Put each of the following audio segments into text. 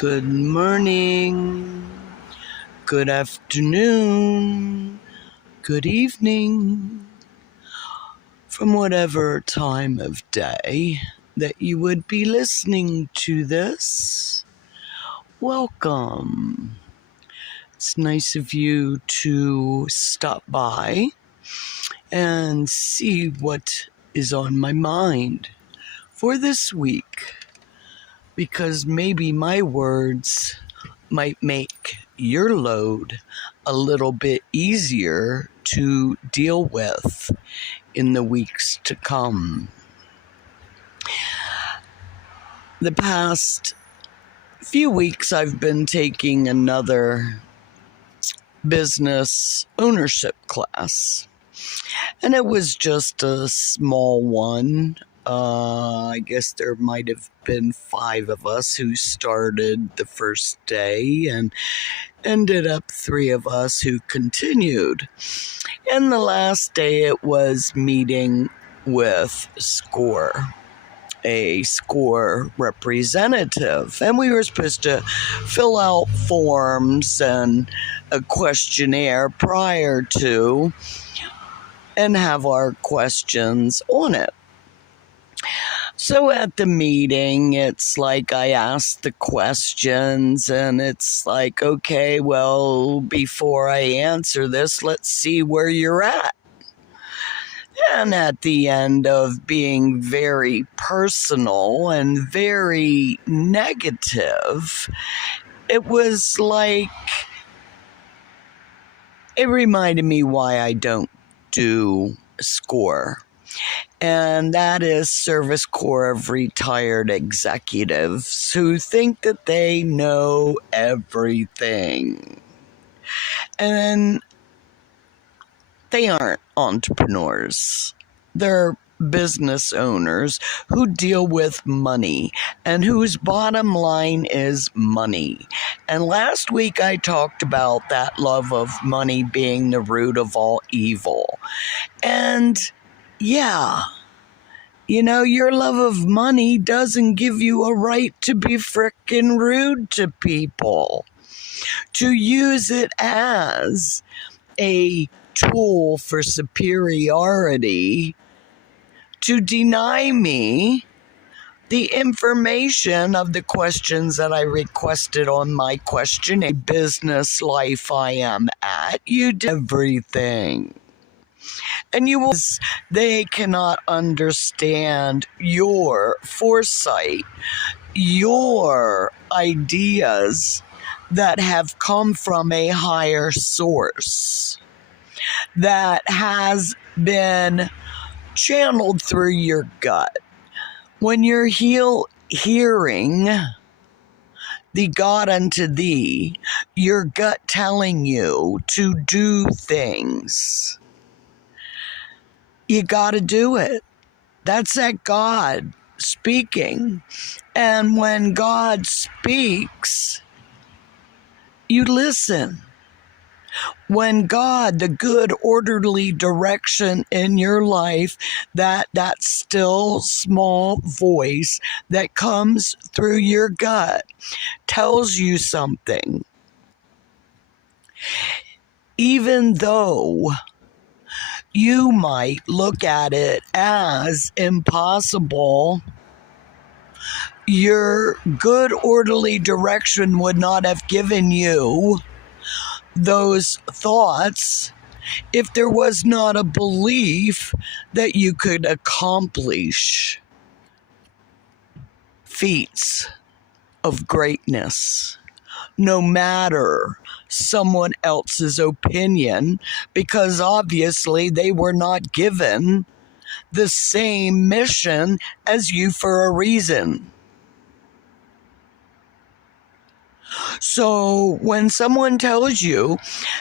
Good morning, good afternoon, good evening, from whatever time of day that you would be listening to this. Welcome. It's nice of you to stop by and see what is on my mind for this week, because maybe my words might make your load a little bit easier to deal with in the weeks to come. The past few weeks I've been taking another business ownership class, and it was just a small one. I guess there might have been 5 of us who started the first day, and ended up 3 of us who continued. And the last day it was meeting with a SCORE representative, and we were supposed to fill out forms and a questionnaire prior to and have our questions on it. So at the meeting, it's like I ask the questions, and it's like, okay, well, before I answer this, let's see where you're at. And at the end of being very personal and very negative, it was like, it reminded me why I don't do SCORE. And that is Service Corps of Retired Executives who think that they know everything. And they aren't entrepreneurs. They're business owners who deal with money and whose bottom line is money. And last week I talked about that love of money being the root of all evil. And yeah, you know, your love of money doesn't give you a right to be frickin' rude to people, to use it as a tool for superiority, to deny me the information of the questions that I requested on my questionnaire. Business life I am at, you do everything. And they cannot understand your foresight, your ideas that have come from a higher source, that has been channeled through your gut. When you're hearing the God unto thee, your gut telling you to do things, you got to do it. That's that God speaking. And when God speaks, you listen. When God, the good, orderly direction in your life, that still small voice that comes through your gut tells you something, even though you might look at it as impossible, your good, orderly direction would not have given you those thoughts if there was not a belief that you could accomplish feats of greatness, no matter someone else's opinion, because obviously they were not given the same mission as you for a reason. So when someone tells you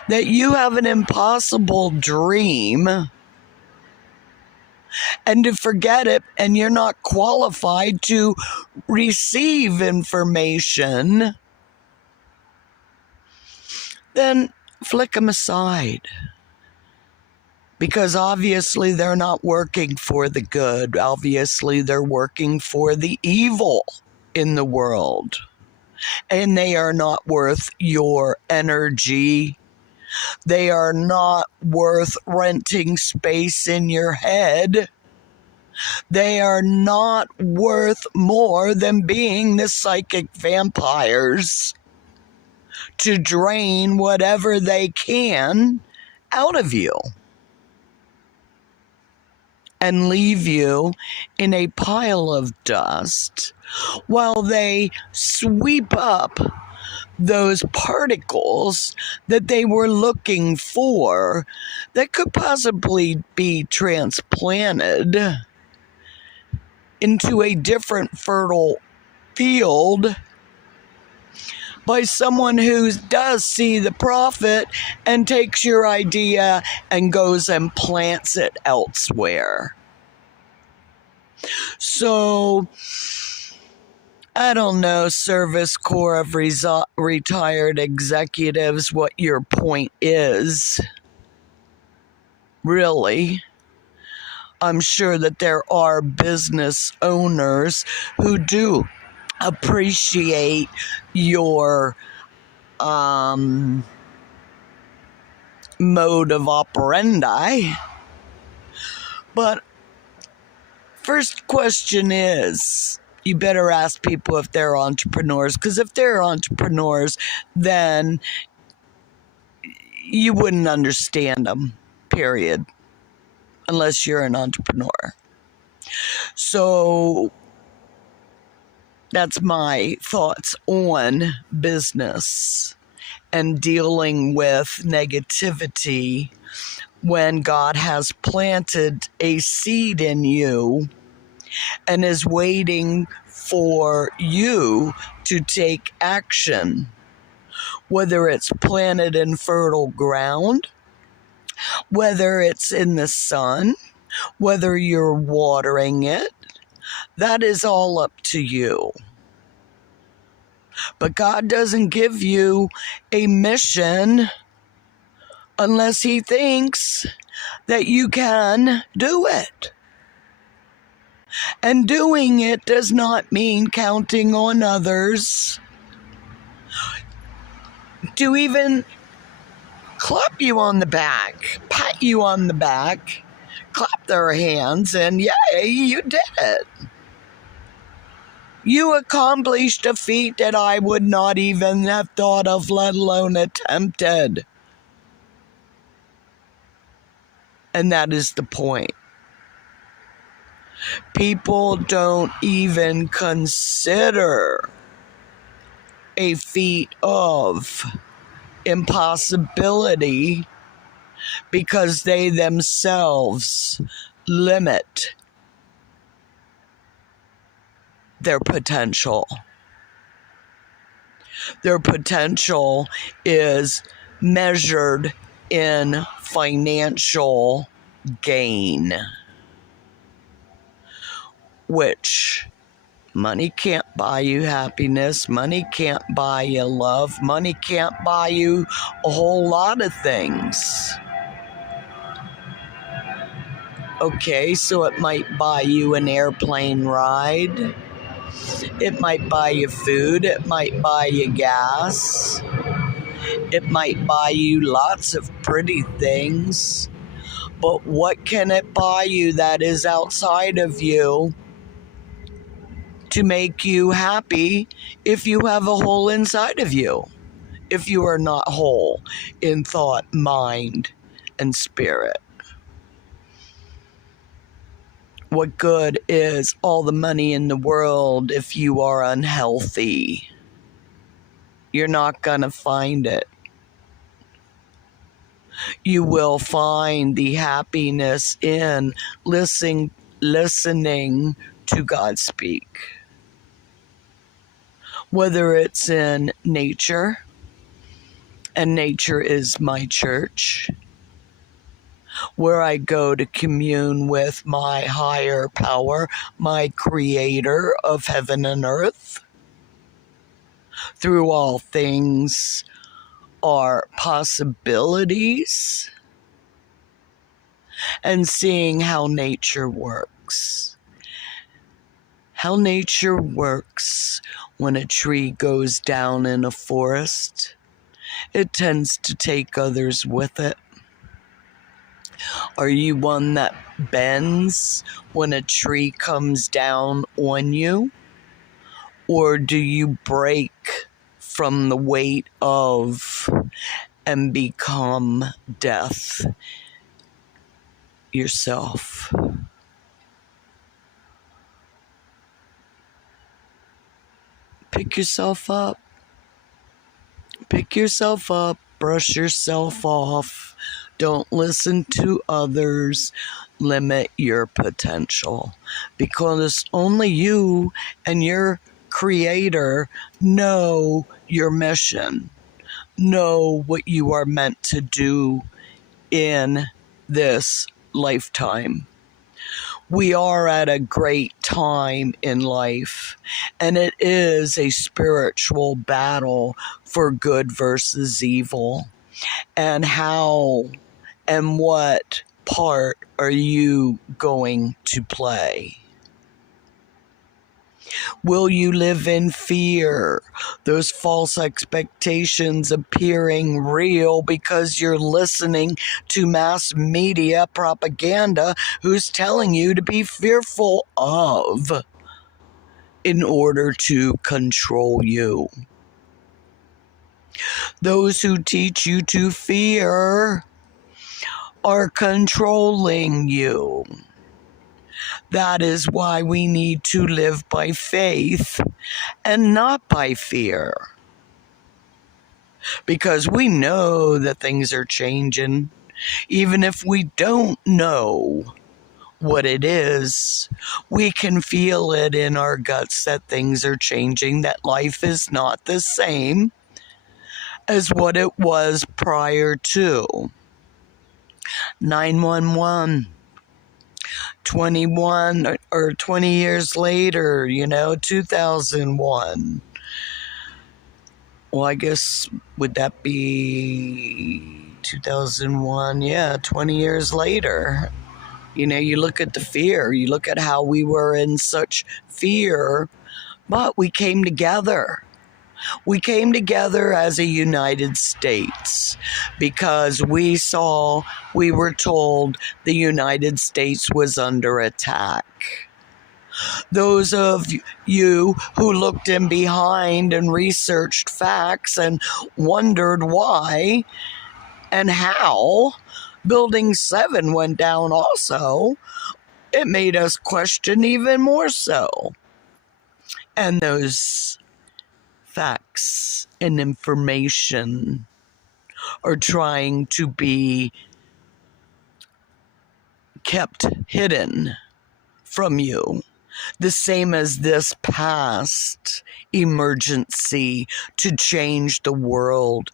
that you have an impossible dream and to forget it and you're not qualified to receive information, then flick them aside. Because obviously they're not working for the good. Obviously they're working for the evil in the world. and they are not worth your energy. They are not worth renting space in your head. They are not worth more than being the psychic vampires to drain whatever they can out of you and leave you in a pile of dust while they sweep up those particles that they were looking for that could possibly be transplanted into a different fertile field by someone who does see the profit and takes your idea and goes and plants it elsewhere. So, I don't know, Service Corps of Retired Executives, what your point is. Really. I'm sure that there are business owners who do appreciate your mode of operandi. But first question is, you better ask people if they're entrepreneurs, because if they're entrepreneurs, then you wouldn't understand them, period, unless you're an entrepreneur. So that's my thoughts on business and dealing with negativity when God has planted a seed in you and is waiting for you to take action, whether it's planted in fertile ground, whether it's in the sun, whether you're watering it. That is all up to you. But God doesn't give you a mission unless He thinks that you can do it. And doing it does not mean counting on others to even clap you on the back, pat you on the back, clap their hands, and yay, you did it. You accomplished a feat that I would not even have thought of, let alone attempted. And that is the point. People don't even consider a feat of impossibility because they themselves limit their potential. Their potential is measured in financial gain, which money can't buy you happiness, money can't buy you love, money can't buy you a whole lot of things. Okay, so it might buy you an airplane ride, it might buy you food, it might buy you gas, it might buy you lots of pretty things, but what can it buy you that is outside of you to make you happy if you have a hole inside of you? If you are not whole in thought, mind, and spirit. What good is all the money in the world if you are unhealthy? You're not going to find it. You will find the happiness in listening to God speak. Whether it's in nature, and nature is my church, where I go to commune with my higher power, my creator of heaven and earth. Through all things are possibilities, and seeing how nature works, how nature works when a tree goes down in a forest. It tends to take others with it. Are you one that bends when a tree comes down on you? Or do you break from the weight of and become death yourself? Pick yourself up. Pick yourself up. Brush yourself off. Don't listen to others. Limit your potential. Because only you and your creator know your mission. Know what you are meant to do in this lifetime. We are at a great time in life, and it is a spiritual battle for good versus evil. And how and what part are you going to play? Will you live in fear? Those false expectations appearing real because you're listening to mass media propaganda who's telling you to be fearful of in order to control you. Those who teach you to fear are controlling you. That is why we need to live by faith and not by fear. Because we know that things are changing. Even if we don't know what it is, we can feel it in our guts that things are changing, that life is not the same as what it was prior to 911. 21 or 20 years later, 2001. Well, I guess, would that be 2001? Yeah, 20 years later. You look at the fear, you look at how we were in such fear, but we came together. We came together as a United States because we were told the United States was under attack. Those of you who looked in behind and researched facts and wondered why and how Building 7 went down also, it made us question even more so. And those facts and information are trying to be kept hidden from you. The same as this past emergency to change the world.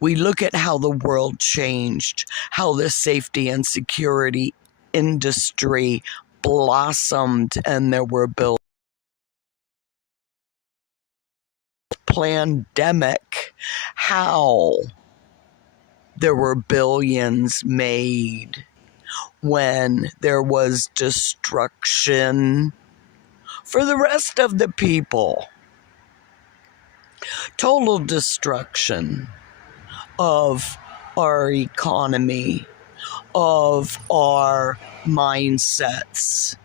We look at how the world changed, how the safety and security industry blossomed, and there were bills. Pandemic, how there were billions made when there was destruction for the rest of the people. Total destruction of our economy, of our mindsets,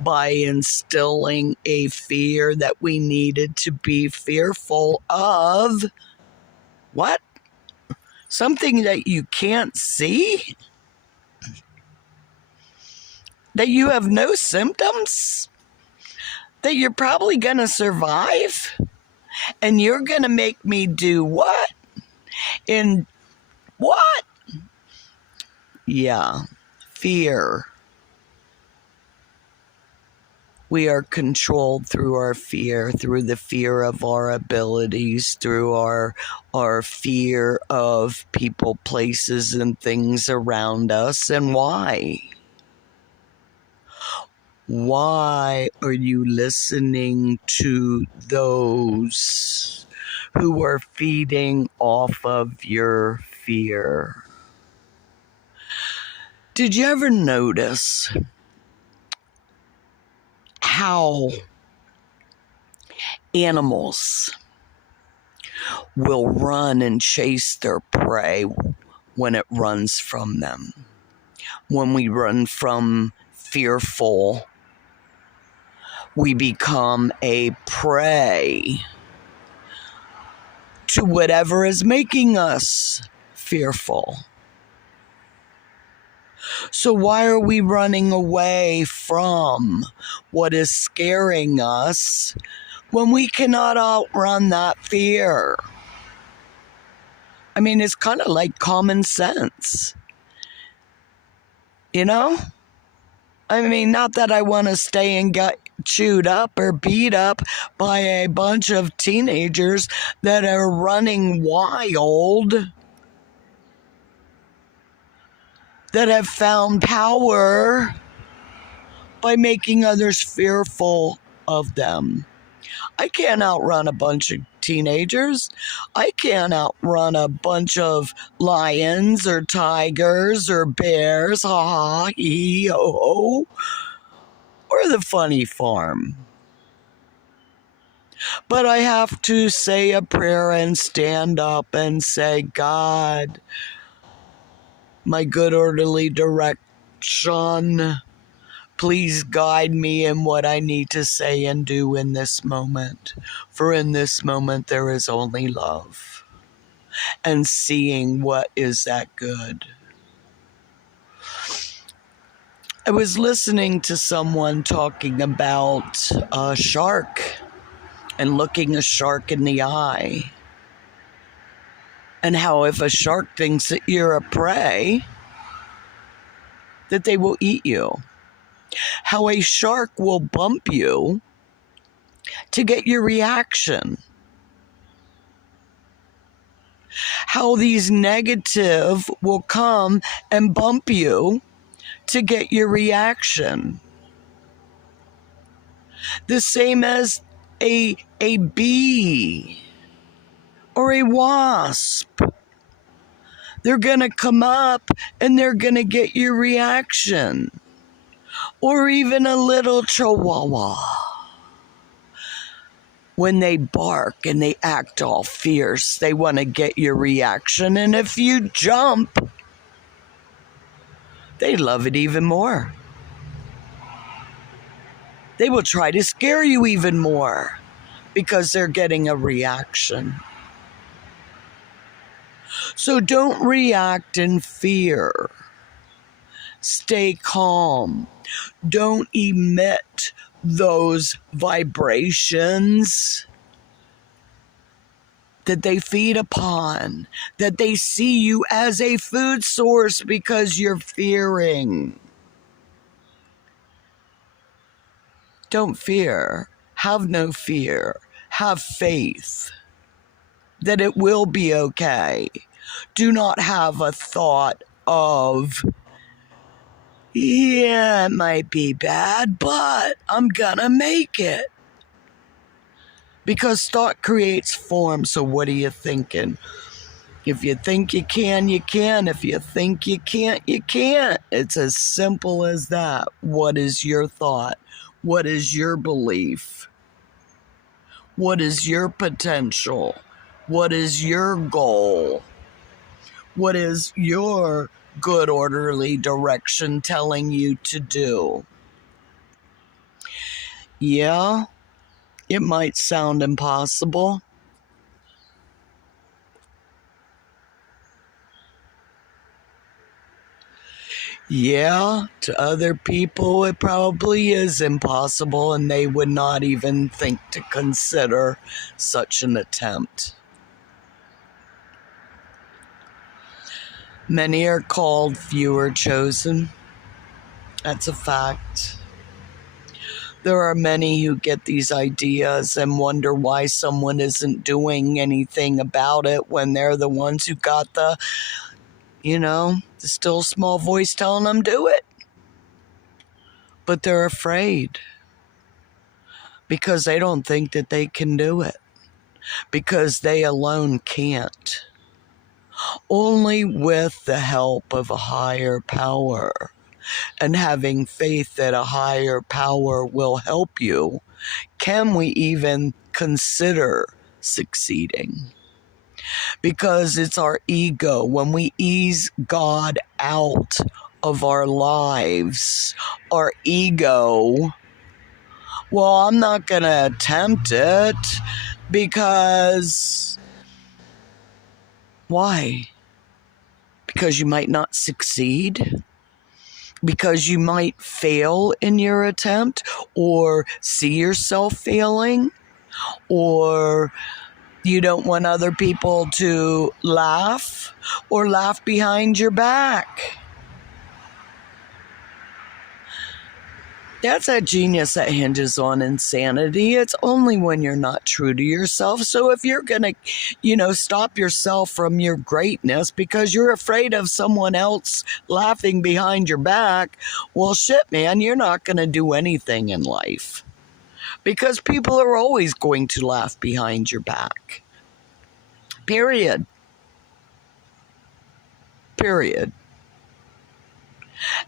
by instilling a fear that we needed to be fearful of. What? Something that you can't see? That you have no symptoms? That you're probably going to survive? And you're going to make me do what? In what? Yeah, fear. We are controlled through our fear, through the fear of our abilities, through our fear of people, places, and things around us. And why? Why are you listening to those who are feeding off of your fear? Did you ever notice how animals will run and chase their prey when it runs from them. When we run from fearful, we become a prey to whatever is making us fearful. So why are we running away from what is scaring us when we cannot outrun that fear? I mean, it's kind of like common sense. You know? I mean, not that I want to stay and get chewed up or beat up by a bunch of teenagers that are running wild, that have found power by making others fearful of them. I can't outrun a bunch of teenagers. I can't outrun a bunch of lions or tigers or bears, ha ha, hee ho ho, or the funny farm. But I have to say a prayer and stand up and say, God, my good orderly direction, please guide me in what I need to say and do in this moment. For in this moment, there is only love and seeing what is that good. I was listening to someone talking about a shark and looking a shark in the eye. And how if a shark thinks that you're a prey, that they will eat you. How a shark will bump you to get your reaction. How these negative will come and bump you to get your reaction. The same as a bee or a wasp. They're going to come up and they're going to get your reaction. Or even a little chihuahua. When they bark and they act all fierce, they want to get your reaction. And if you jump, they love it even more. They will try to scare you even more because they're getting a reaction. So don't react in fear. Stay calm. Don't emit those vibrations that they feed upon, that they see you as a food source because you're fearing. Don't fear. Have no fear. Have faith that it will be okay. Do not have a thought of, yeah, it might be bad, but I'm gonna make it. Because thought creates form, so what are you thinking? If you think you can, you can. If you think you can't, you can't. It's as simple as that. What is your thought? What is your belief? What is your potential? What is your goal? What is your good orderly direction telling you to do? Yeah, it might sound impossible. Yeah, to other people it probably is impossible and they would not even think to consider such an attempt. Many are called, few are chosen. That's a fact. There are many who get these ideas and wonder why someone isn't doing anything about it when they're the ones who got the still small voice telling them do it. But they're afraid because they don't think that they can do it, because they alone can't. Only with the help of a higher power and having faith that a higher power will help you, can we even consider succeeding? Because it's our ego. When we ease God out of our lives, our ego, well, I'm not going to attempt it because why? Because you might not succeed? Because you might fail in your attempt or see yourself failing? Or you don't want other people to laugh or laugh behind your back? That's a genius that hinges on insanity. It's only when you're not true to yourself. So if you're going to, stop yourself from your greatness because you're afraid of someone else laughing behind your back, well, shit, man, you're not going to do anything in life because people are always going to laugh behind your back. Period.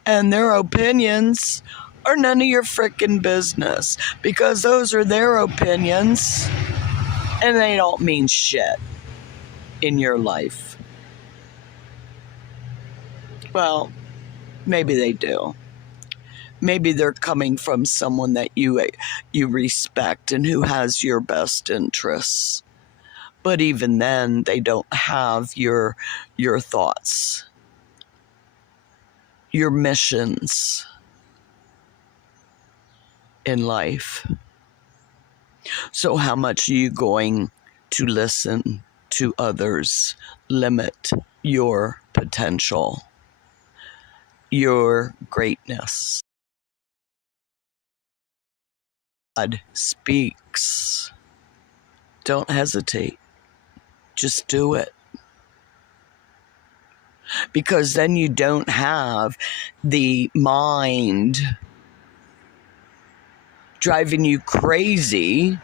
And their opinions are none of your frickin' business because those are their opinions and they don't mean shit in your life. Well, maybe they do. Maybe they're coming from someone that you respect and who has your best interests. But even then, they don't have your thoughts, your missions in life. So how much are you going to listen to others, limit your potential, your greatness? God speaks. Don't hesitate. Just do it. Because then you don't have the mind driving you crazy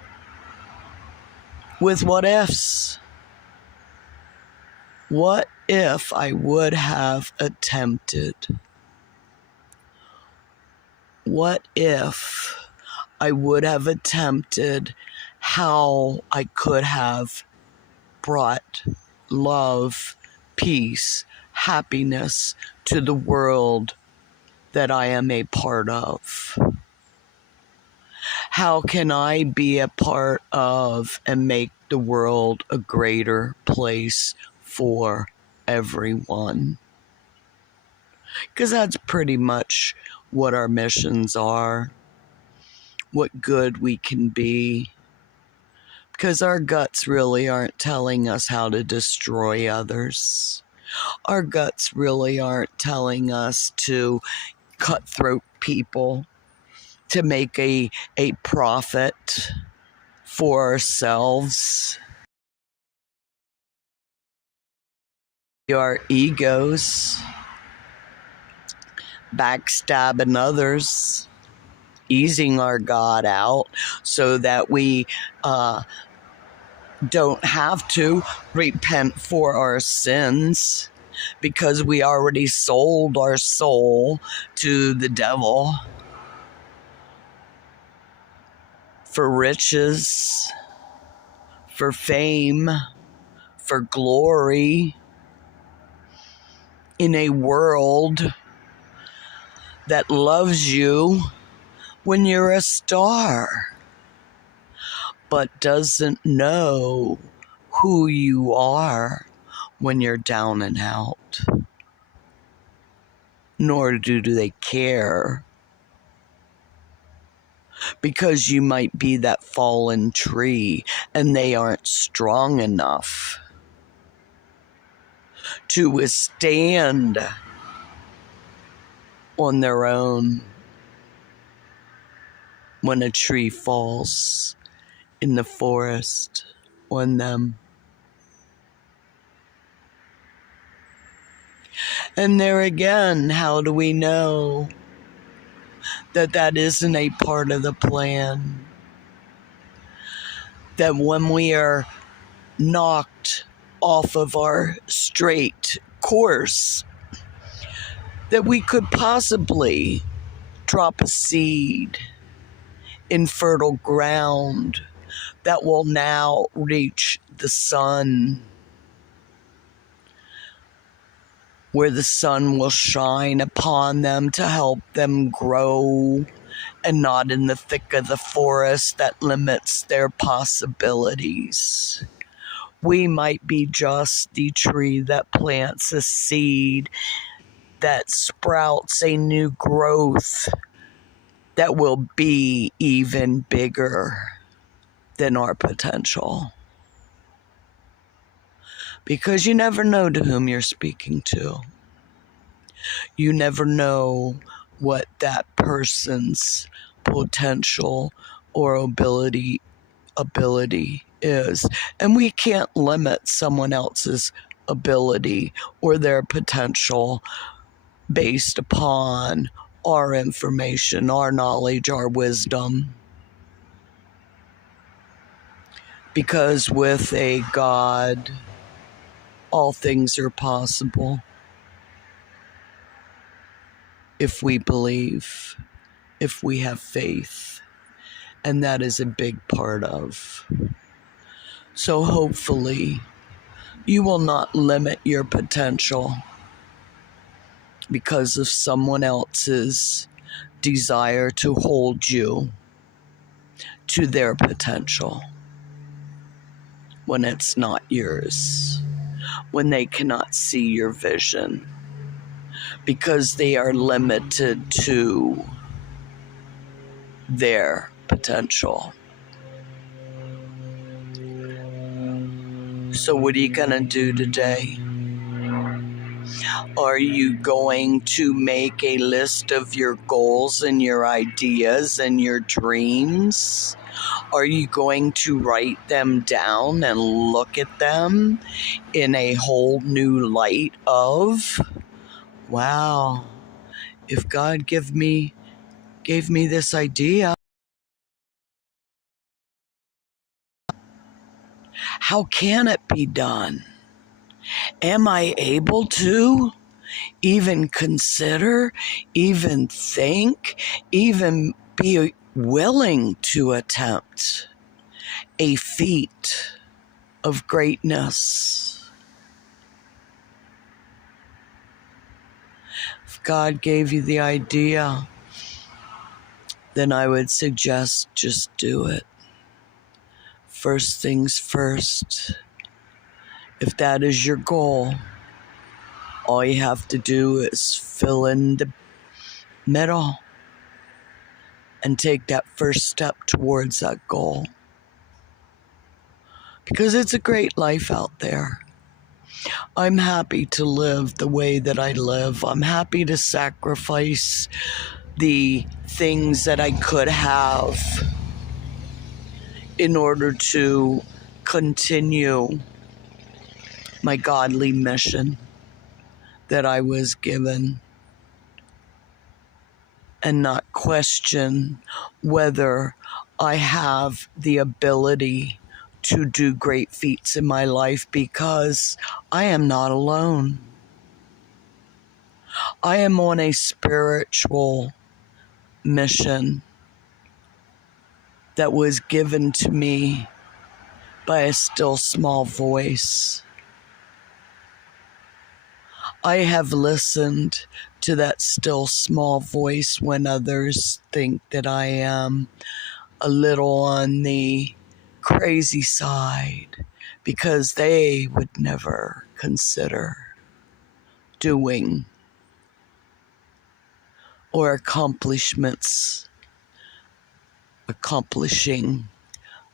with what ifs. What if I would have attempted? What if I would have attempted how I could have brought love, peace, happiness to the world that I am a part of? How can I be a part of and make the world a greater place for everyone? Because that's pretty much what our missions are, what good we can be. Because our guts really aren't telling us how to destroy others. Our guts really aren't telling us to cutthroat people, to make a profit for ourselves. Our egos, backstabbing others, easing our God out so that we don't have to repent for our sins because we already sold our soul to the devil for riches, for fame, for glory in a world that loves you when you're a star, but doesn't know who you are when you're down and out. Nor do they care, because you might be that fallen tree and they aren't strong enough to withstand on their own when a tree falls in the forest on them. And there again, how do we know that that isn't a part of the plan? That when we are knocked off of our straight course, that we could possibly drop a seed in fertile ground that will now reach the sun, where the sun will shine upon them to help them grow, and not in the thick of the forest that limits their possibilities. We might be just the tree that plants a seed that sprouts a new growth that will be even bigger than our potential. Because you never know to whom you're speaking to. You never know what that person's potential or ability is. And we can't limit someone else's ability or their potential based upon our information, our knowledge, our wisdom. Because with a God, all things are possible if we believe, if we have faith, and that is a big part of. So hopefully you will not limit your potential because of someone else's desire to hold you to their potential when it's not yours, when they cannot see your vision, because they are limited to their potential. So what are you going to do today? Are you going to make a list of your goals and your ideas and your dreams? Are you going to write them down and look at them in a whole new light of, wow, if God gave me this idea, how can it be done? Am I able to even consider, even think, even be willing to attempt a feat of greatness? If God gave you the idea, then I would suggest just do it. First things first. If that is your goal, all you have to do is fill in the middle and take that first step towards that goal. Because it's a great life out there. I'm happy to live the way that I live. I'm happy to sacrifice the things that I could have in order to continue my godly mission that I was given, and not question whether I have the ability to do great feats in my life, because I am not alone. I am on a spiritual mission that was given to me by a still small voice. I have listened to that still small voice when others think that I am a little on the crazy side, because they would never consider doing or accomplishing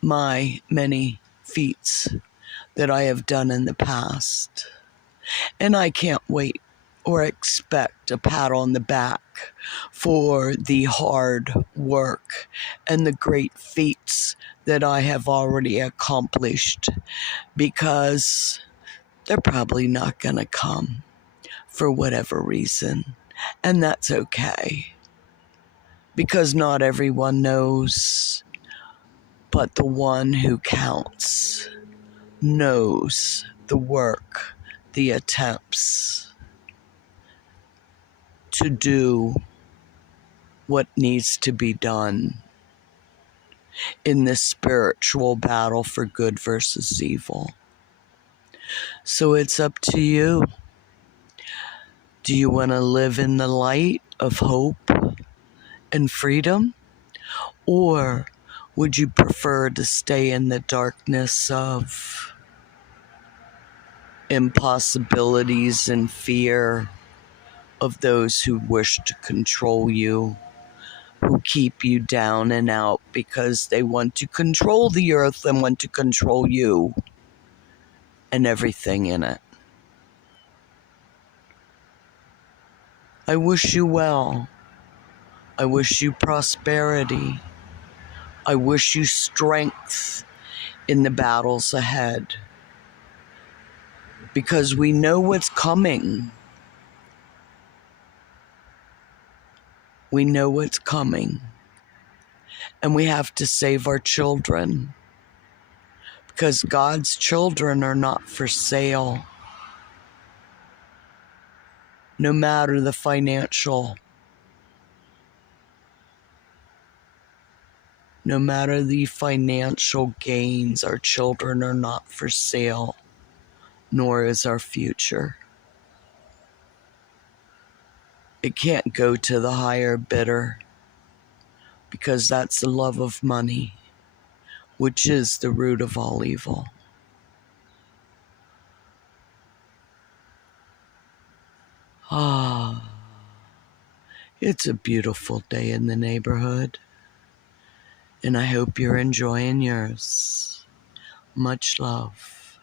my many feats that I have done in the past. And I can't wait or expect a pat on the back for the hard work and the great feats that I have already accomplished, because they're probably not going to come for whatever reason. And that's okay, because not everyone knows, but the one who counts knows the work, the attempts to do what needs to be done in this spiritual battle for good versus evil. So it's up to you. Do you want to live in the light of hope and freedom? Or would you prefer to stay in the darkness of impossibilities and fear of those who wish to control you, who keep you down and out because they want to control the earth and want to control you and everything in it? I wish you well. I wish you prosperity. I wish you strength in the battles ahead, because we know what's coming. We know what's coming. And we have to save our children, because God's children are not for sale. No matter the financial, no matter the financial gains, our children are not for sale, nor is our future. It can't go to the higher bidder, because that's the love of money, which is the root of all evil. Ah, it's a beautiful day in the neighborhood, and I hope you're enjoying yours. Much love.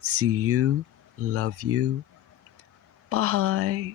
See you. Love you. Bye.